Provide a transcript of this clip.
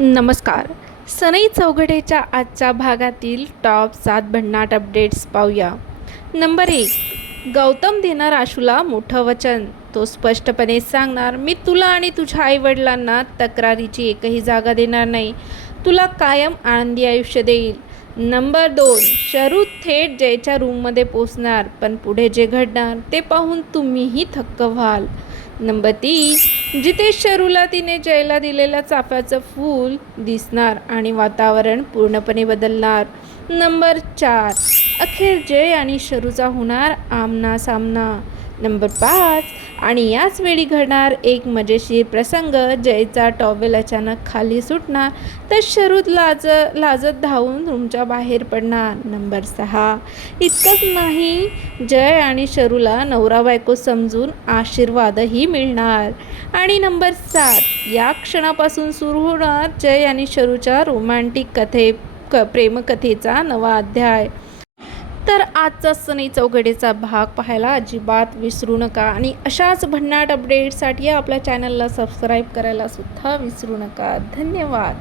नमस्कार. सनई चौघडेच्या आजच्या भागातील टॉप 7 भन्नाट अपडेट्स पाहूया. नंबर 1. गौतम देणार आशूला मोठं वचन. तो स्पष्टपणे सांगणार, मी तुला आणि तुझ्या आईवडिलांना तक्रारीची एकही जागा देणार नाही. तुला कायम आनंदी आयुष्य देईल. नंबर 2. शरू थेट जयच्या रूममध्ये पोचणार, पण पुढे जे घडणार ते पाहून तुम्हीही थक्क व्हाल. नंबर 3. जिथे शरूला तिने जयला दिलेलं चाफ्याचं फूल दिसणार आणि वातावरण पूर्णपणे बदलणार. नंबर 4. अखेर जय आणि शरूचा होणार आमना सामना. नंबर 5. आणि याच वेळी घडणार एक मजेशीर प्रसंग. जयचा टॉवेल अचानक खाली सुटणार तर शरू लाजत धावून रूमच्या बाहेर पडणार. नंबर 6. इतकंच नाही, जय आणि शरूला नवरा बायको समजून आशीर्वादही मिळणार. आणि नंबर 7. या क्षणापासून सुरू होणार जय आणि शरूच्या रोमॅन्टिक प्रेमकथेचा नवा अध्याय. तर आजचा सनई चौघडेचा भाग पाहायला अजिबात विसरू नका आणि अशाच भन्नाट अपडेट्ससाठी आपल्या चॅनलला सबस्क्राईब करायला सुद्धा विसरू नका. धन्यवाद.